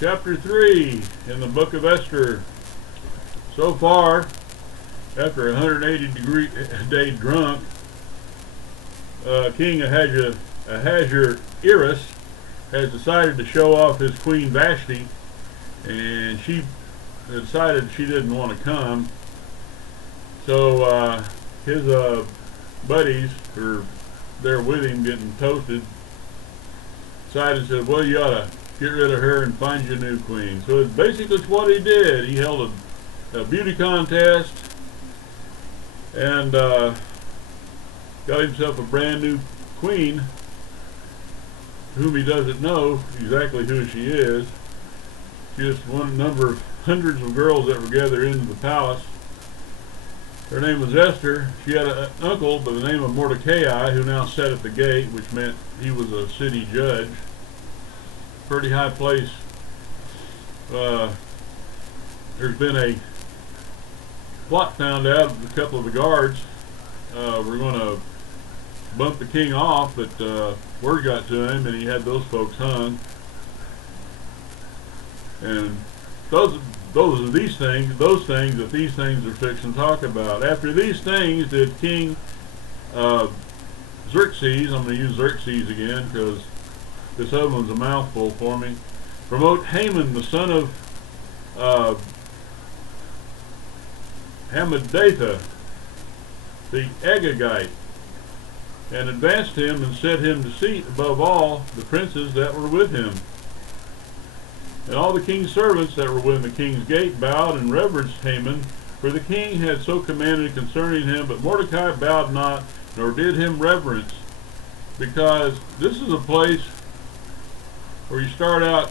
Chapter 3 in the book of Esther. So far, after a 180-day drunk, King Ahasuerus has decided to show off his queen Vashti, and she decided she didn't want to come. So his buddies who are there with him getting toasted decided and said, well, you ought to get rid of her and find you a new queen. So it's basically what he did. He held a beauty contest and got himself a brand new queen whom he doesn't know exactly who she is. Just one number of hundreds of girls that were gathered into the palace. Her name was Esther. She had an uncle by the name of Mordecai who now sat at the gate, which meant he was a city judge. Pretty high place. There's been a plot found out of a couple of the guards. We're going to bump the king off, but word got to him and he had those folks hung. And those are those things that these things are fixing to talk about. After these things did King Xerxes, I'm going to use Xerxes again because this other one's a mouthful for me, promote Haman the son of Hammedatha the Agagite, and advanced him and set him to seat above all the princes that were with him. And all the king's servants that were within the king's gate bowed and reverenced Haman, for the king had so commanded concerning him. But Mordecai bowed not, nor did him reverence, because this is a place where you start out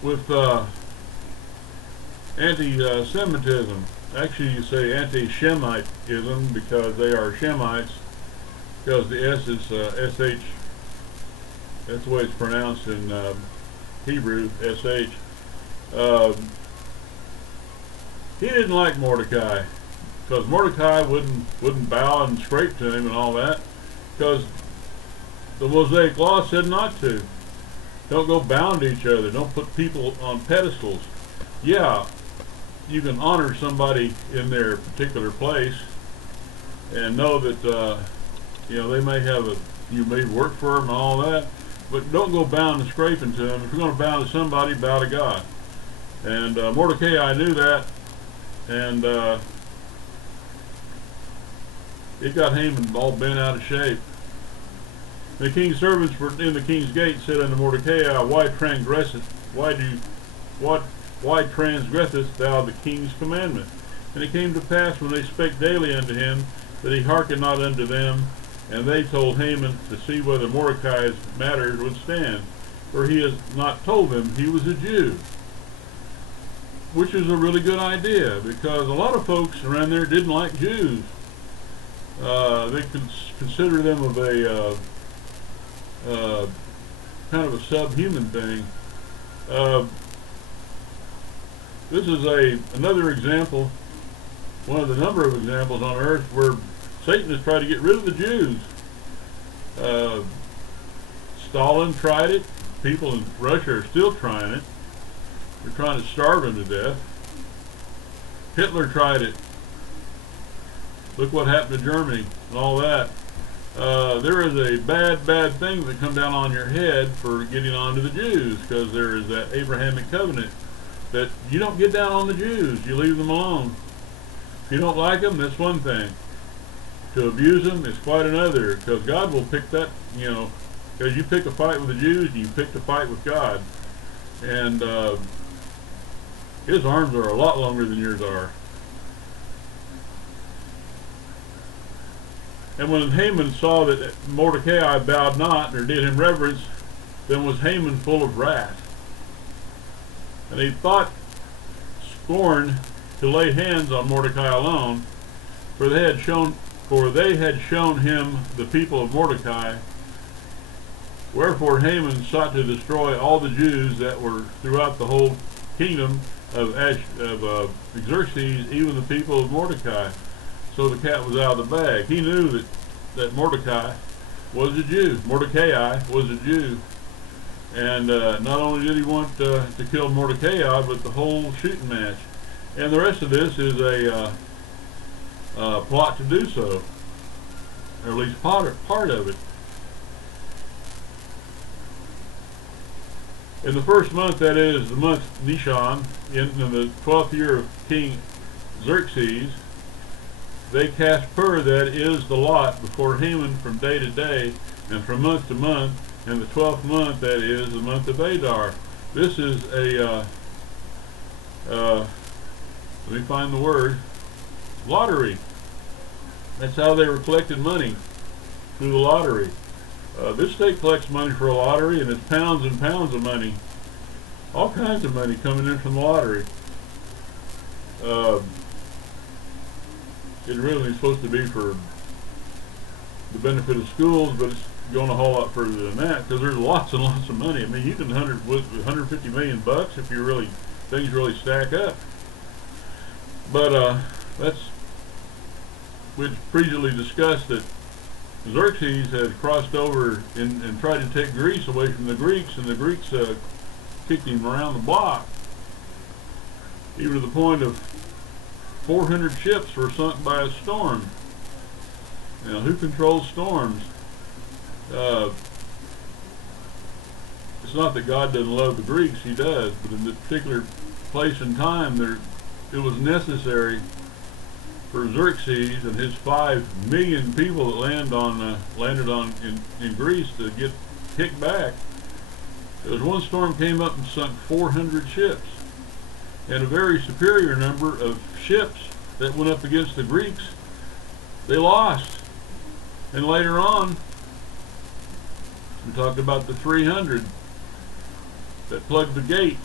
with anti-Semitism. Actually, you say anti-Shemitism because they are Shemites, because the S is SH. That's the way it's pronounced in Hebrew, SH. He didn't like Mordecai because Mordecai wouldn't bow and scrape to him and all that, because the Mosaic law said not to. Don't go bowing to each other. Don't put people on pedestals. Yeah, you can honor somebody in their particular place and know that they may have you may work for them and all that, but don't go bowing and scraping to them. If you're going to bow to somebody, bow to God. And Mordecai knew that, and it got Haman all bent out of shape. The king's servants were in the king's gate, said unto Mordecai, why transgressest thou the king's commandment? And it came to pass, when they spake daily unto him, that he hearkened not unto them. And they told Haman to see whether Mordecai's matters would stand, for he has not told them he was a Jew. Which is a really good idea, because a lot of folks around there didn't like Jews. They could consider them of a kind of a subhuman thing. This is another example, one of the number of examples on earth where Satan has tried to get rid of the Jews. Stalin tried it. People in Russia are still trying it. They're trying to starve them to death. Hitler tried it. Look what happened to Germany and all that. There is a bad thing that come down on your head for getting on to the Jews, because there is that Abrahamic covenant that you don't get down on the Jews. You leave them alone. If you don't like them, that's one thing. To abuse them is quite another, because God will pick that, because you pick a fight with the Jews, you pick a fight with God. And his arms are a lot longer than yours are. And when Haman saw that Mordecai bowed not, nor did him reverence, then was Haman full of wrath. And he thought scorn to lay hands on Mordecai alone, for they had shown him the people of Mordecai. Wherefore Haman sought to destroy all the Jews that were throughout the whole kingdom of Xerxes, even the people of Mordecai. So the cat was out of the bag. He knew that Mordecai was a Jew. Mordecai was a Jew. And not only did he want to kill Mordecai, but the whole shooting match. And the rest of this is a plot to do so, or at least part of it. In the first month, that is the month Nishan, in the 12th year of King Xerxes, they cast pur, that is the lot, before Haman from day to day, and from month to month, and the 12th month, that is the month of Adar. This is a, let me find the word, lottery. That's how they were collecting money, through the lottery. This state collects money for a lottery, and it's pounds and pounds of money. All kinds of money coming in from the lottery. It really is supposed to be for the benefit of schools, but it's going a whole lot further than that, because there's lots and lots of money. I mean, you can 150 million bucks if you really, things really stack up. But we'd previously discussed that Xerxes had crossed over and tried to take Greece away from the Greeks, and the Greeks kicked him around the block, even to the point of 400 ships were sunk by a storm. Now, who controls storms? It's not that God doesn't love the Greeks, he does, but in this particular place and time, it was necessary for Xerxes and his 5 million people that landed in Greece to get kicked back. There was one storm came up and sunk 400 ships, and a very superior number of ships that went up against the Greeks, they lost. And later on, we talked about the 300 that plugged the gate.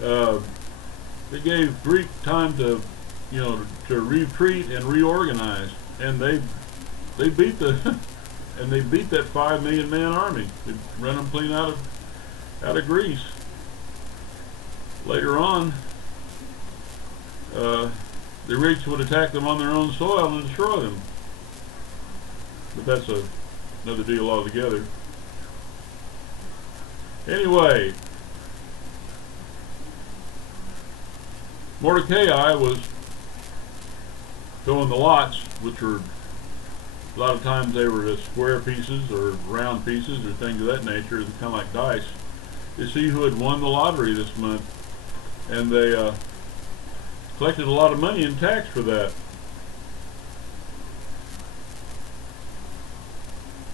It gave Greek time to retreat and reorganize, and they beat that 5 million man army. They run them clean out of Greece. Later on, the Greeks would attack them on their own soil and destroy them. But that's another deal altogether. Anyway, Mordecai was throwing the lots, which were, a lot of times they were just square pieces or round pieces or things of that nature, kind of like dice, to see who had won the lottery this month. And they collected a lot of money in tax for that.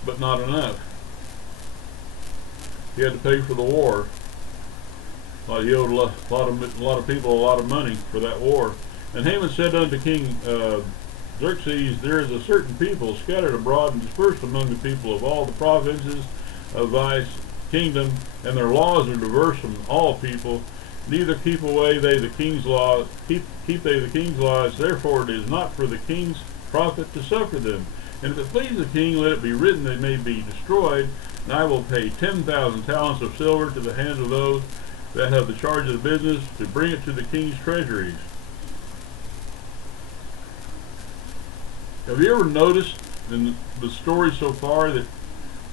But not enough. He had to pay for the war. He owed a lot of people a lot of money for that war. And Haman said unto King Xerxes, there is a certain people scattered abroad and dispersed among the people of all the provinces of thy kingdom, and their laws are diverse from all people. Neither keep away they the king's laws, keep they the king's laws. Therefore it is not for the king's profit to suffer them. And if it please the king, let it be written they may be destroyed. And I will pay 10,000 talents of silver to the hands of those that have the charge of the business, to bring it to the king's treasuries. Have you ever noticed in the story so far that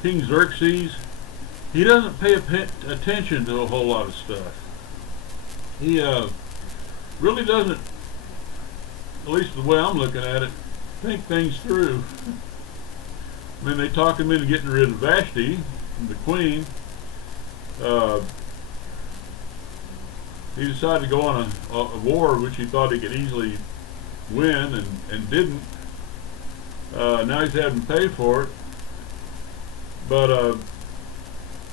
King Xerxes, he doesn't pay attention to a whole lot of stuff. He really doesn't, at least the way I'm looking at it, think things through. I mean, they talked him into getting rid of Vashti, the queen. He decided to go on a war which he thought he could easily win and didn't. Now he's having to pay for it. But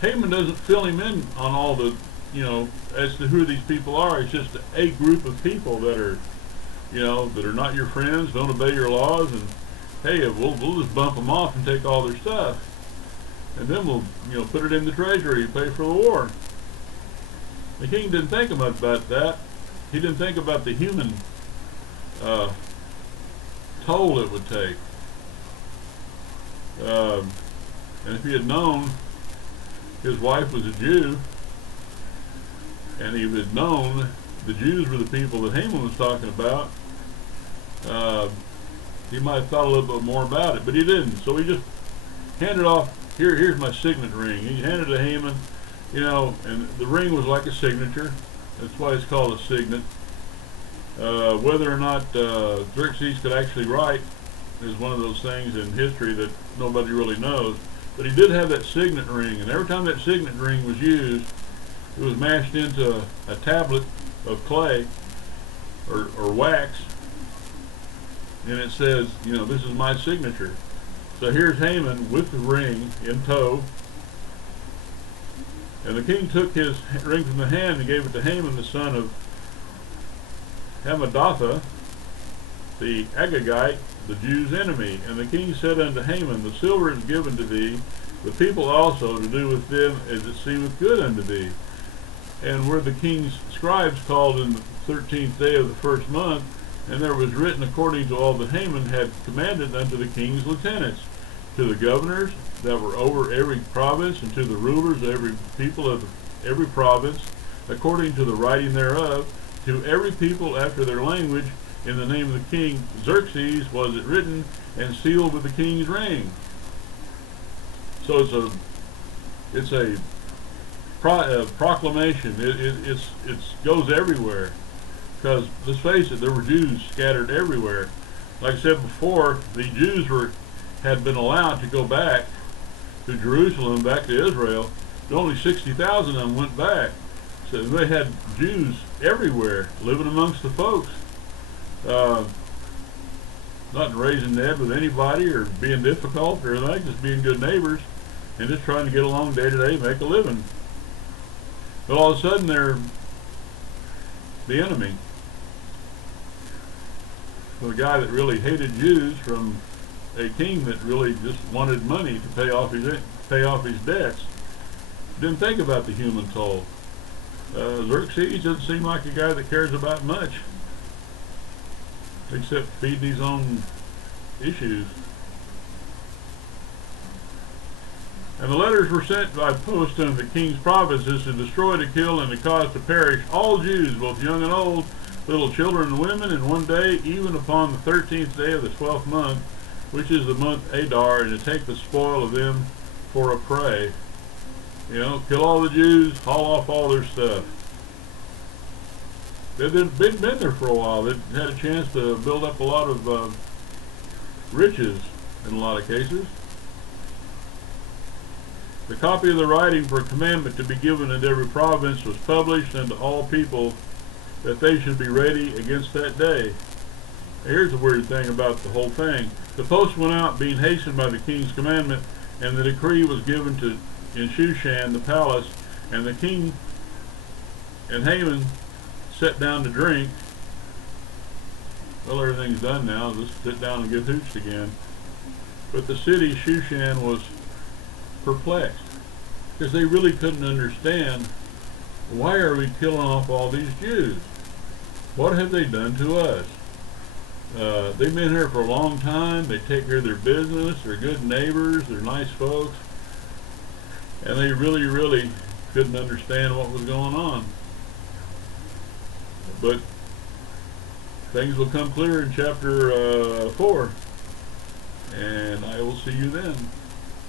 Haman doesn't fill him in on all the, as to who these people are. It's just a group of people that are, that are not your friends, don't obey your laws, and hey, we'll just bump them off and take all their stuff, and then we'll, put it in the treasury, pay for the war. The king didn't think about that. He didn't think about the human toll it would take. And if he had known his wife was a Jew, and he had known the Jews were the people that Haman was talking about, he might have thought a little bit more about it, but he didn't. So he just handed off here's my signet ring. He handed it to Haman, you know, and the ring was like a signature. That's why it's called a signet. Whether or not Xerxes could actually write is one of those things in history that nobody really knows. But he did have that signet ring, and every time that signet ring was used, it was mashed into a tablet of clay or wax, and it says, you know, this is my signature. So here's Haman with the ring in tow, and the king took his ring from the hand and gave it to Haman, the son of Hammedatha, the Agagite, the Jews' enemy. And the king said unto Haman, the silver is given to thee, the people also, to do with them as it seemeth good unto thee. And were the king's scribes called in the 13th day of the first month, and there was written according to all that Haman had commanded unto the king's lieutenants, to the governors that were over every province, and to the rulers of every people of every province, according to the writing thereof, to every people after their language, in the name of the king Xerxes was it written, and sealed with the king's ring. So it's a proclamation. It goes everywhere, because let's face it, there were Jews scattered everywhere. Like I said before, the Jews had been allowed to go back to Jerusalem, back to Israel, but only 60,000 of them went back. So they had Jews everywhere living amongst the folks, not raising dead with anybody or being difficult or anything, just being good neighbors and just trying to get along day to day, make a living. But all of a sudden they're the enemy. So the guy that really hated Jews from a king that really just wanted money to pay off his debts, didn't think about the human soul. Xerxes doesn't seem like a guy that cares about much, except feeding his own issues. And the letters were sent by post unto the king's provinces to destroy, to kill, and to cause to perish all Jews, both young and old, little children and women, in one day, even upon the 13th day of the 12th month, which is the month Adar, and to take the spoil of them for a prey. You know, kill all the Jews, haul off all their stuff. They'd been there for a while. They'd had a chance to build up a lot of riches in a lot of cases. The copy of the writing for a commandment to be given in every province was published unto all people, that they should be ready against that day. Here's the weird thing about the whole thing. The post went out, being hastened by the king's commandment, and the decree was given in Shushan the palace, and the king and Haman sat down to drink. Well, everything's done now. Let's sit down and get hooched again. But the city Shushan was perplexed, because they really couldn't understand, why are we killing off all these Jews? What have they done to us? They've been here for a long time. They take care of their business. They're good neighbors. They're nice folks. And they really couldn't understand what was going on. But things will come clear in chapter 4. And I will see you then.